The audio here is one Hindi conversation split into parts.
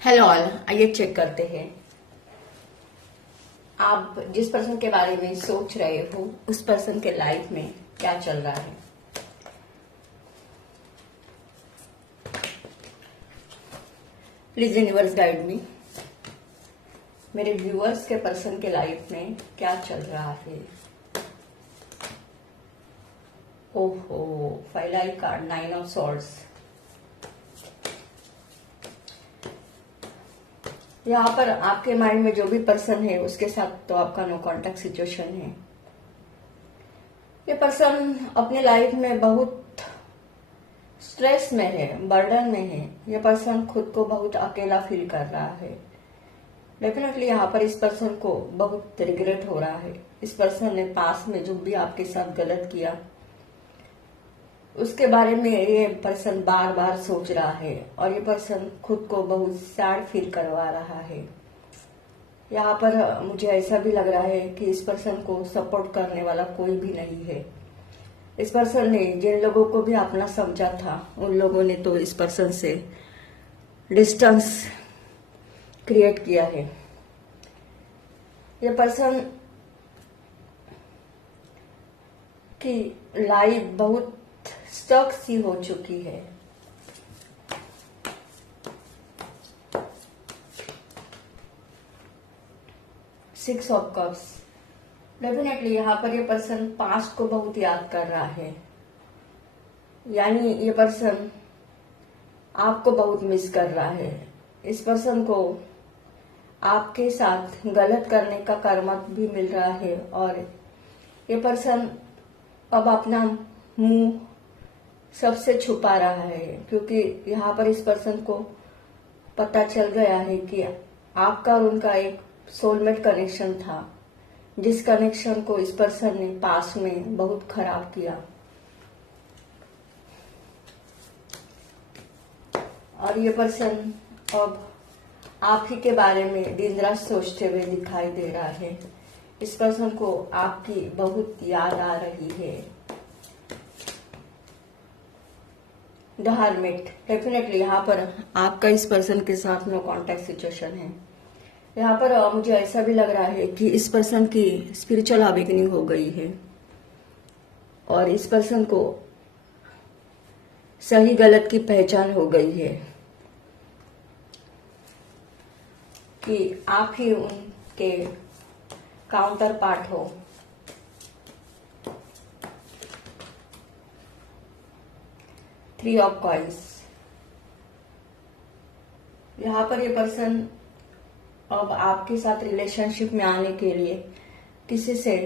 हेलो ऑल, आइए चेक करते हैं आप जिस पर्सन के बारे में सोच रहे हो उस पर्सन के लाइफ में क्या चल रहा है। Please universe guide me. मेरे व्यूअर्स के पर्सन के लाइफ में क्या चल रहा है। ओहो, फाइलाई कार्ड 9 ऑफ सॉर्ड्स। यहाँ पर आपके माइंड में जो भी पर्सन है उसके साथ तो आपका नो कांटेक्ट सिचुएशन है। ये पर्सन अपने लाइफ में बहुत स्ट्रेस में है, बर्डन में है। ये पर्सन खुद को बहुत अकेला फील कर रहा है। डेफिनेटली यहाँ पर इस पर्सन को बहुत रिग्रेट हो रहा है। इस पर्सन ने पास में जो भी आपके साथ गलत किया उसके बारे में ये पर्सन बार बार सोच रहा है और ये पर्सन खुद को बहुत सैड फील करवा रहा है। यहाँ पर मुझे ऐसा भी लग रहा है कि इस पर्सन को सपोर्ट करने वाला कोई भी नहीं है। इस पर्सन ने जिन लोगों को भी अपना समझा था उन लोगों ने तो इस पर्सन से डिस्टेंस क्रिएट किया है। ये पर्सन की लाइफ बहुत स्टक सी हो चुकी है। Six of cups. डेफिनेटली यहाँ पर ये पर्सन पास्ट को बहुत याद कर रहा है, यानी ये पर्सन आपको बहुत मिस कर रहा है। इस पर्सन को आपके साथ गलत करने का कर्म भी मिल रहा है और ये पर्सन अब अपना मुंह सबसे छुपा रहा है, क्योंकि यहाँ पर इस पर्सन को पता चल गया है कि आपका और उनका एक सोलमेट कनेक्शन था, जिस कनेक्शन को इस पर्सन ने पास में बहुत खराब किया। और ये पर्सन अब आप ही के बारे में दिन रात सोचते हुए दिखाई दे रहा है। इस पर्सन को आपकी बहुत याद आ रही है। The hermit. डेफिनेटली यहाँ पर आपका इस पर्सन के साथ नो कांटेक्ट सिचुएशन है। यहाँ पर मुझे ऐसा भी लग रहा है कि इस पर्सन की स्पिरिचुअल अवेकनिंग हो गई है और इस पर्सन को सही गलत की पहचान हो गई है कि आप ही उनके काउंटर पार्ट हो। Three of coins. यहाँ पर ये पर्सन अब आपके साथ रिलेशनशिप में आने के लिए किसी से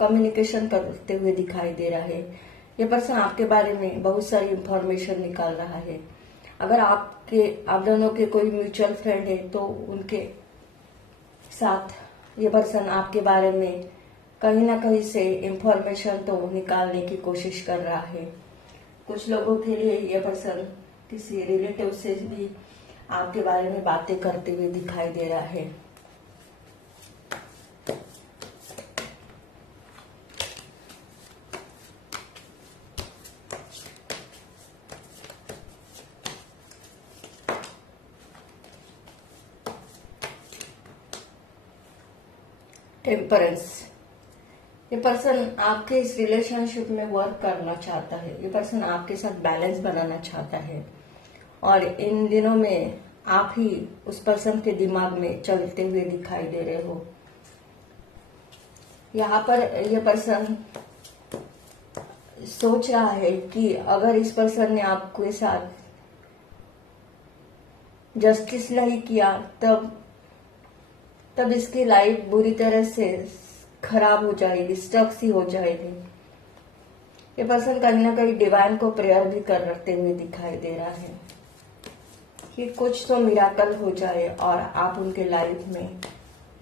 कम्युनिकेशन करते हुए दिखाई दे रहा है। ये पर्सन आपके बारे में बहुत सारी इंफॉर्मेशन निकाल रहा है। अगर आप दोनों के कोई म्यूचुअल फ्रेंड है तो उनके साथ ये पर्सन आपके बारे में कहीं ना कहीं से इंफॉर्मेशन तो निकालने की कोशिश कर रहा है। कुछ लोगों के लिए ये पर्सन किसी रिलेटिव से भी आपके बारे में बातें करते हुए दिखाई दे रहा है। टेम्परेंस। ये पर्सन आपके इस रिलेशनशिप में वर्क करना चाहता है। ये पर्सन आपके साथ बैलेंस बनाना चाहता है और इन दिनों में आप ही उस पर्सन के दिमाग में चलते हुए दिखाई दे रहे हो। यहाँ पर यह पर्सन सोच रहा है कि अगर इस पर्सन ने आपके साथ जस्टिस नहीं किया तब इसकी लाइफ बुरी तरह से खराब हो जाएगी, स्टक सी हो जाएगी। ये पर्सन कहीं ना कहीं डिवाइन को प्रेयर भी करते हुए दिखाई दे रहा है कि कुछ तो मिराकल हो जाए और आप उनके लाइफ में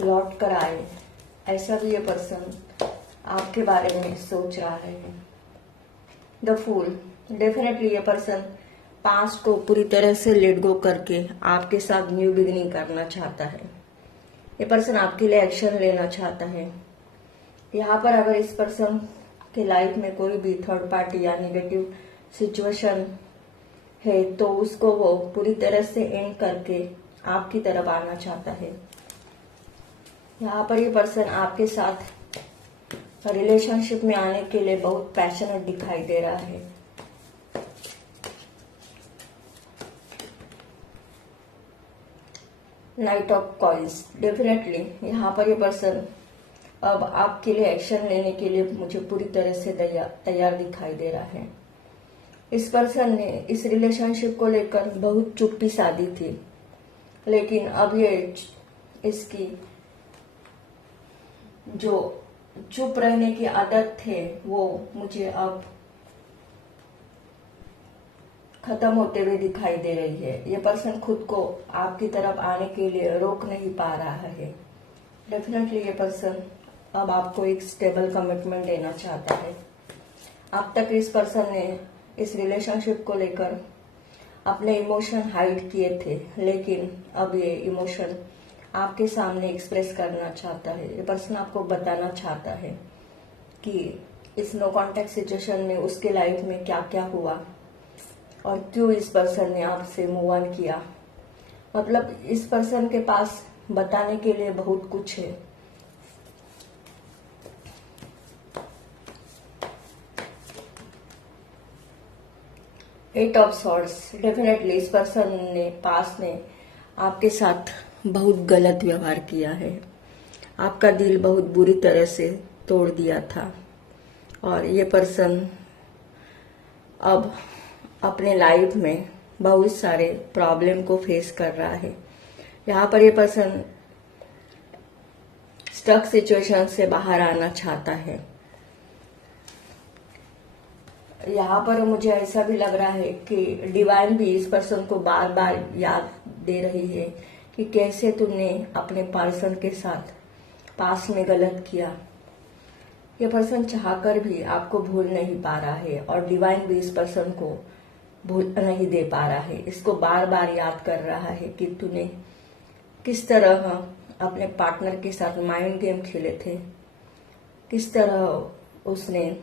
लौट कर आए। ऐसा भी ये पर्सन आपके बारे में सोच रहा है। The fool. डेफिनेटली ये पर्सन पास्ट को पूरी तरह से लेट गो करके आपके साथ न्यू बिगिनिंग करना चाहता है। ये पर्सन आपके लिए एक्शन लेना चाहता है। यहाँ पर अगर इस पर्सन के लाइफ में कोई भी थर्ड पार्टी या नेगेटिव सिचुएशन है तो उसको वो पूरी तरह से एंड करके आपकी तरफ आना चाहता है। यहाँ पर ये पर्सन आपके साथ रिलेशनशिप में आने के लिए बहुत पैशनेट दिखाई दे रहा है। नाइट ऑफ कॉइंस, डेफिनेटली यहाँ पर ये पर्सन अब आपके लिए एक्शन लेने के लिए मुझे पूरी तरह से तैयार दिखाई दे रहा है। इस पर्सन ने इस रिलेशनशिप को लेकर बहुत चुप्पी साधी थी, लेकिन अब ये इसकी जो चुप रहने की आदत थे वो मुझे अब खत्म होते हुए दिखाई दे रही है। ये पर्सन खुद को आपकी तरफ आने के लिए रोक नहीं पा रहा है। डेफिनेटली ये पर्सन अब आपको एक स्टेबल कमिटमेंट देना चाहता है। अब तक इस पर्सन ने इस रिलेशनशिप को लेकर अपने इमोशन हाइड किए थे, लेकिन अब ये इमोशन आपके सामने एक्सप्रेस करना चाहता है। ये पर्सन आपको बताना चाहता है कि इस नो कॉन्टेक्ट सिचुएशन में उसके लाइफ में क्या क्या हुआ और क्यों इस पर्सन ने आपसे मूव ऑन किया। मतलब इस पर्सन के पास बताने के लिए बहुत कुछ है। एट ऑफ सॉर्ड्स, डेफिनेटली इस पर्सन ने पास में आपके साथ बहुत गलत व्यवहार किया है। आपका दिल बहुत बुरी तरह से तोड़ दिया था और ये पर्सन अब अपने लाइफ में बहुत सारे प्रॉब्लम को फेस कर रहा है। यहाँ पर ये पर्सन स्टक सिचुएशन से बाहर आना चाहता है। यहाँ पर मुझे ऐसा भी लग रहा है कि डिवाइन भी इस पर्सन को बार बार याद दे रही है कि कैसे तुमने अपने पर्सन के साथ पास में गलत किया। ये पर्सन चाहकर भी आपको भूल नहीं पा रहा है और डिवाइन भी इस पर्सन को भूल नहीं दे पा रहा है। इसको बार बार याद कर रहा है कि तूने किस तरह अपने पार्टनर के साथ माइंड गेम खेले थे, किस तरह उसने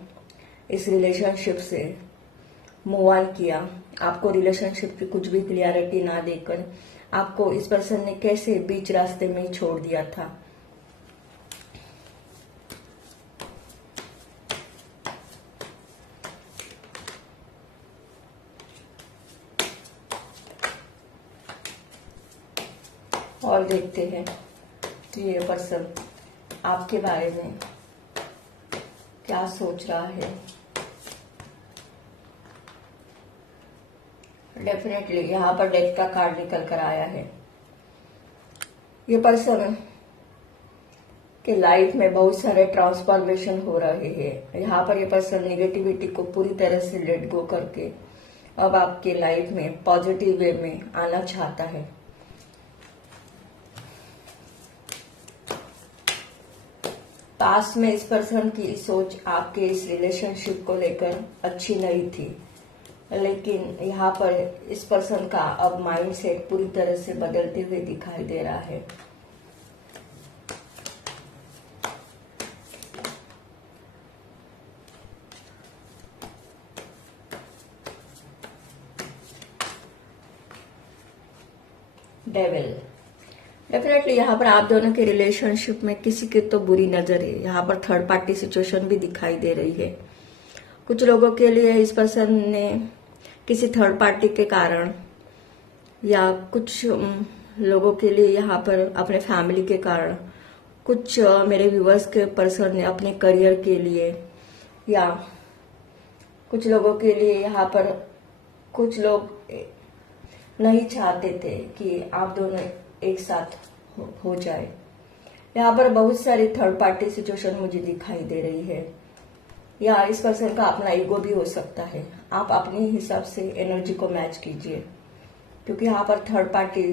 इस रिलेशनशिप से मूव ऑन किया। आपको रिलेशनशिप की कुछ भी क्लियरिटी ना देकर आपको इस पर्सन ने कैसे बीच रास्ते में ही छोड़ दिया था। और देखते हैं कि ये पर्सन आपके बारे में क्या सोच रहा है। डेफिनेटली यहाँ पर डेथ का कार्ड निकल कर आया है। ये पर्सन के लाइफ में बहुत सारे ट्रांसफॉर्मेशन हो रहे हैं। यहाँ पर ये पर्सन नेगेटिविटी को पूरी तरह से लेट गो करके अब आपके लाइफ में पॉजिटिव वे में आना चाहता है। पास में इस पर्सन की सोच आपके इस रिलेशनशिप को लेकर अच्छी नहीं थी, लेकिन यहाँ पर इस पर्सन का अब माइंडसेट पूरी तरह से बदलते हुए दिखाई दे रहा है। डेविल, डेफिनेटली यहाँ पर आप दोनों के रिलेशनशिप में किसी की तो बुरी नजर है। यहाँ पर थर्ड पार्टी सिचुएशन भी दिखाई दे रही है। कुछ लोगों के लिए इस पर्सन ने किसी थर्ड पार्टी के कारण या कुछ लोगों के लिए यहाँ पर अपने फैमिली के कारण, कुछ मेरे व्यूवर्स के पर्सन ने अपने करियर के लिए, या कुछ लोगों के लिए यहाँ पर कुछ लोग नहीं चाहते थे कि आप दोनों एक साथ हो जाए। यहाँ पर बहुत सारी थर्ड पार्टी सिचुएशन मुझे दिखाई दे रही है, या इस पर्सन का अपना ईगो भी हो सकता है। आप अपने हिसाब से एनर्जी को मैच कीजिए, क्योंकि यहाँ पर थर्ड पार्टी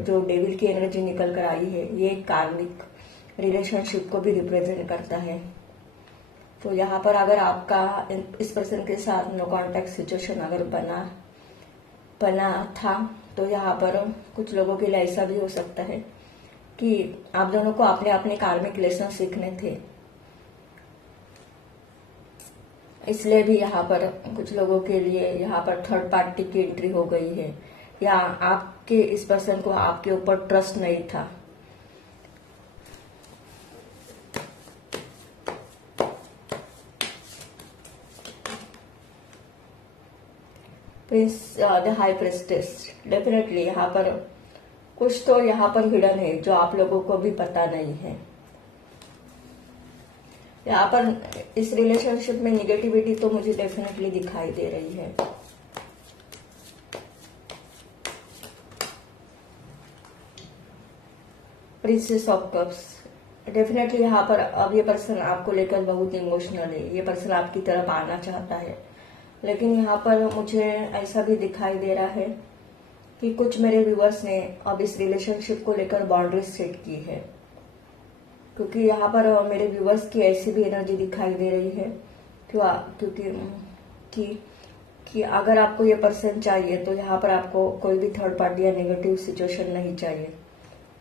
जो डेविल की एनर्जी निकल कर आई है, ये कार्मिक रिलेशनशिप को भी रिप्रेजेंट करता है। तो यहाँ पर अगर आपका इस पर्सन के साथ नो कॉन्टेक्ट सिचुएशन अगर बना था, तो यहाँ पर कुछ लोगों के लिए ऐसा भी हो सकता है कि आप दोनों को अपने अपने कार्मिक लेसन सीखने थे, इसलिए भी यहाँ पर कुछ लोगों के लिए यहाँ पर थर्ड पार्टी की एंट्री हो गई है। या आपके इस पर्सन को आपके ऊपर ट्रस्ट नहीं था। प्रिंस द हाई प्रेस्टेस, डेफिनेटली यहाँ पर कुछ तो यहाँ पर हिडन है जो आप लोगों को भी पता नहीं है। यहाँ पर इस रिलेशनशिप में निगेटिविटी तो मुझे डेफिनेटली दिखाई दे रही है। प्रिंसेस ऑफ कप्स, डेफिनेटली यहाँ पर अब ये पर्सन आपको लेकर बहुत इमोशनल है। ये पर्सन आपकी तरफ आना चाहता है, लेकिन यहाँ पर मुझे ऐसा भी दिखाई दे रहा है कि कुछ मेरे व्यूअर्स ने अब इस रिलेशनशिप को लेकर बाउंड्रीज सेट की है, क्योंकि यहाँ पर मेरे व्यूअर्स की ऐसी भी एनर्जी दिखाई दे रही है कि अगर आपको ये पर्सन चाहिए तो यहाँ पर आपको कोई भी थर्ड पार्टी या नेगेटिव सिचुएशन नहीं चाहिए।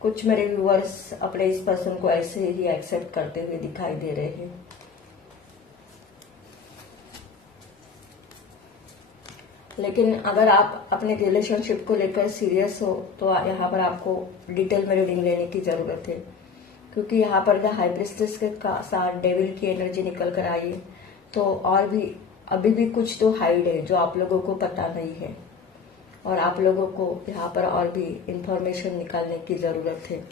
कुछ मेरे व्यूअर्स अपने इस पर्सन को ऐसे ही एक्सेप्ट करते हुए दिखाई दे रहे हैं। लेकिन अगर आप अपने रिलेशनशिप को लेकर सीरियस हो तो यहाँ पर आपको डिटेल में रीडिंग लेने की जरूरत है, क्योंकि यहाँ पर द हाई प्रीस्टेस के साथ डेविल की एनर्जी निकल कर आई है। तो और भी अभी भी कुछ तो हाइड है जो आप लोगों को पता नहीं है, और आप लोगों को यहाँ पर और भी इंफॉर्मेशन निकालने की जरूरत है।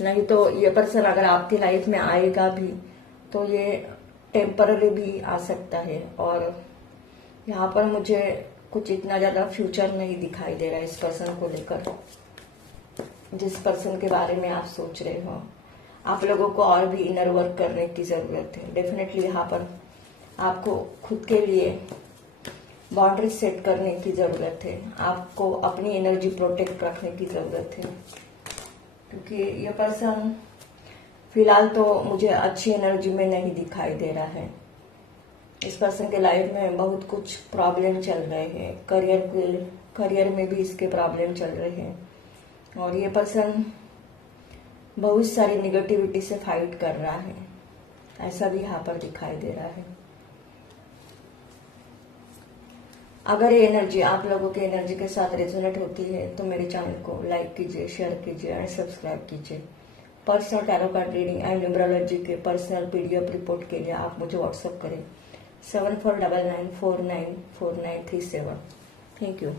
नहीं तो ये पर्सन अगर आपकी लाइफ में आएगा भी तो ये टेम्पररी भी आ सकता है, और यहाँ पर मुझे कुछ इतना ज्यादा फ्यूचर नहीं दिखाई दे रहा है इस पर्सन को लेकर। जिस पर्सन के बारे में आप सोच रहे हो, आप लोगों को और भी इनर वर्क करने की जरूरत है। डेफिनेटली यहाँ पर आपको खुद के लिए बाउंड्री सेट करने की जरूरत है। आपको अपनी एनर्जी प्रोटेक्ट रखने की जरूरत है, क्योंकि ये पर्सन फिलहाल तो मुझे अच्छी एनर्जी में नहीं दिखाई दे रहा है। इस पर्सन के लाइफ में बहुत कुछ प्रॉब्लम चल रहे हैं, करियर में भी इसके प्रॉब्लम चल रहे हैं, और ये पर्सन बहुत सारी निगेटिविटी से फाइट कर रहा है, ऐसा भी यहाँ पर दिखाई दे रहा है। अगर ये एनर्जी आप लोगों की एनर्जी के साथ रेजोनेट होती है तो मेरे चैनल को लाइक कीजिए, शेयर कीजिए एंड सब्सक्राइब कीजिए। Personal tarot card reading and numerology के पर्सनल पीडीएफ रिपोर्ट के लिए आप मुझे व्हाट्सएप करें 7499494937। Thank you.